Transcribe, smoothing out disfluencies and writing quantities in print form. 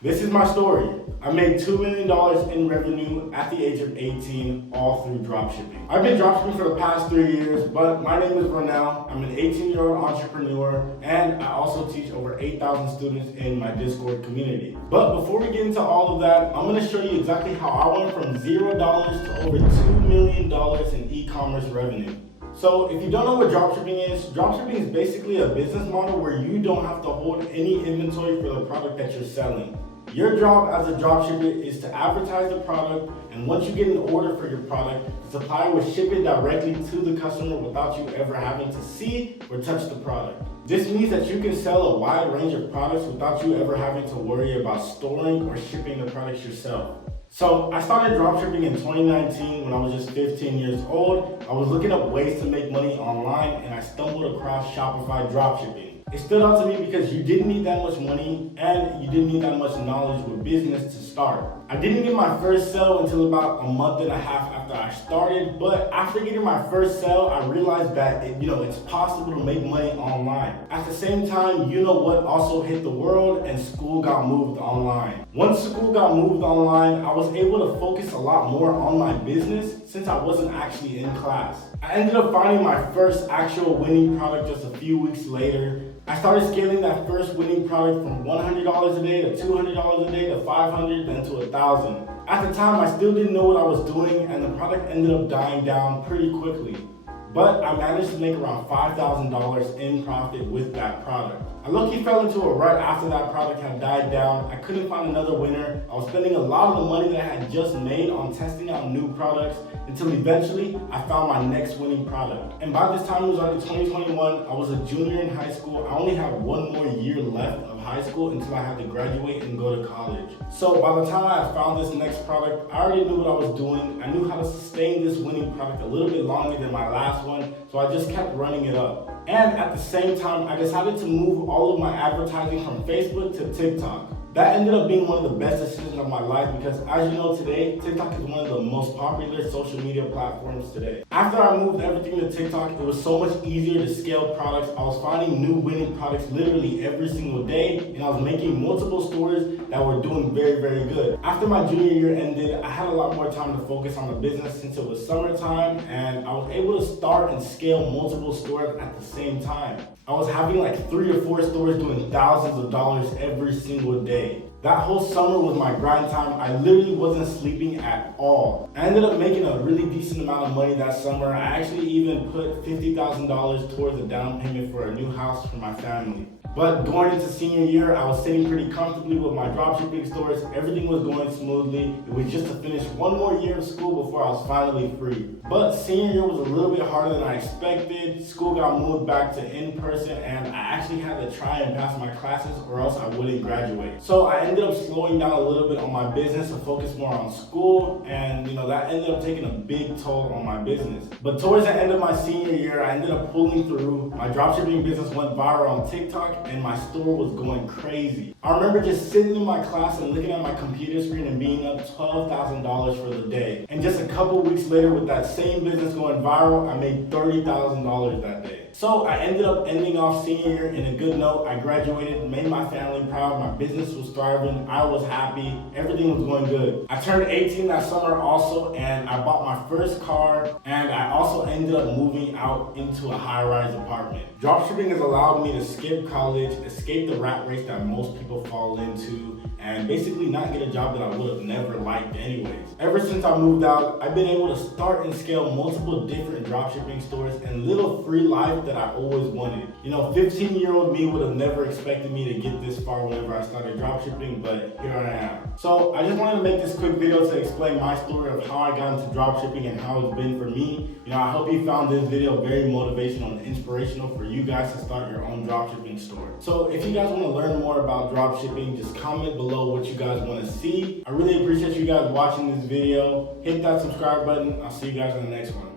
This is my story. I made $2 million in revenue at the age of 18, all through dropshipping. I've been dropshipping for the past 3 years, but my name is Ronell. I'm an 18-year-old entrepreneur, and I also teach over 8,000 students in my Discord community. But before we get into all of that, I'm gonna show you exactly how I went from $0 to over $2 million in e-commerce revenue. So if you don't know what dropshipping is basically a business model where you don't have to hold any inventory for the product that you're selling. Your job as a dropshipper is to advertise the product, and once you get an order for your product, the supplier will ship it directly to the customer without you ever having to see or touch the product. This means that you can sell a wide range of products without you ever having to worry about storing or shipping the products yourself. So I started dropshipping in 2019 when I was just 15 years old. I was looking up ways to make money online, and I stumbled across Shopify dropshipping. It stood out to me because you didn't need that much money and you didn't need that much knowledge with business to start. I didn't get my first sale until about a month and a half after I started, but after getting my first sale, I realized that it's possible to make money online. At the same time, what also hit the world, and school got moved online. Once school got moved online, I was able to focus a lot more on my business since I wasn't actually in class. I ended up finding my first actual winning product just a few weeks later. I started scaling that first winning product from $100 a day to $200 a day to $500, then to $1,000. At the time, I still didn't know what I was doing, and the product ended up dying down pretty quickly. But I managed to make around $5,000 in profit with that product. I low-key fell into a rut after that product had died down. I couldn't find another winner. I was spending a lot of the money that I had just made on testing out new products until eventually I found my next winning product. And by this time, it was already 2021. I was a junior in high school. I only had one more year left of high school until I had to graduate and go to college. So by the time I had found this next product, I already knew what I was doing. I knew how to sustain this winning product a little bit longer than my last one, so I just kept running it up. And at the same time, I decided to move all of my advertising from Facebook to TikTok. That ended up being one of the best decisions of my life because, as you know today, TikTok is one of the most popular social media platforms today. After I moved everything to TikTok, it was so much easier to scale products. I was finding new winning products literally every single day, and I was making multiple stores that were doing very, very good. After my junior year ended, I had a lot more time to focus on the business since it was summertime, and I was able to start and scale multiple stores at the same time. I was having like 3 or 4 stores doing thousands of dollars every single day. That whole summer was my grind time. I literally wasn't sleeping at all. I ended up making a really decent amount of money that summer. I actually even put $50,000 towards a down payment for a new house for my family. But going into senior year, I was sitting pretty comfortably with my dropshipping stores. Everything was going smoothly. It was just to finish one more year of school before I was finally free. But senior year was a little bit harder than I expected. School got moved back to in-person, and I actually had to try and pass my classes or else I wouldn't graduate. So I ended up slowing down a little bit on my business to focus more on school, and that ended up taking a big toll on my business. But towards the end of my senior year, I ended up pulling through. My dropshipping business went viral on TikTok, and my store was going crazy. I remember just sitting in my class and looking at my computer screen and being up $12,000 for the day. And just a couple weeks later, with that same business going viral, I made $30,000 that day. So I ended up ending off senior year in a good note. I graduated, made my family proud, my business was thriving, I was happy, everything was going good. I turned 18 that summer also, and I bought my first car, and I also ended up moving out into a high-rise apartment. Dropshipping has allowed me to skip college, escape the rat race that most people fall into, and basically not get a job that I would have never liked anyways. Ever since I moved out, I've been able to start and scale multiple different dropshipping stores and live a free life that I always wanted. 15-year-old me would have never expected me to get this far whenever I started dropshipping, but here I am. So I just wanted to make this quick video to explain my story of how I got into dropshipping and how it's been for me. I hope you found this video very motivational and inspirational for you guys to start your own dropshipping store. So if you guys want to learn more about dropshipping, just comment below what you guys want to see. I really appreciate you guys watching this video. Hit that subscribe button. I'll see you guys in the next one.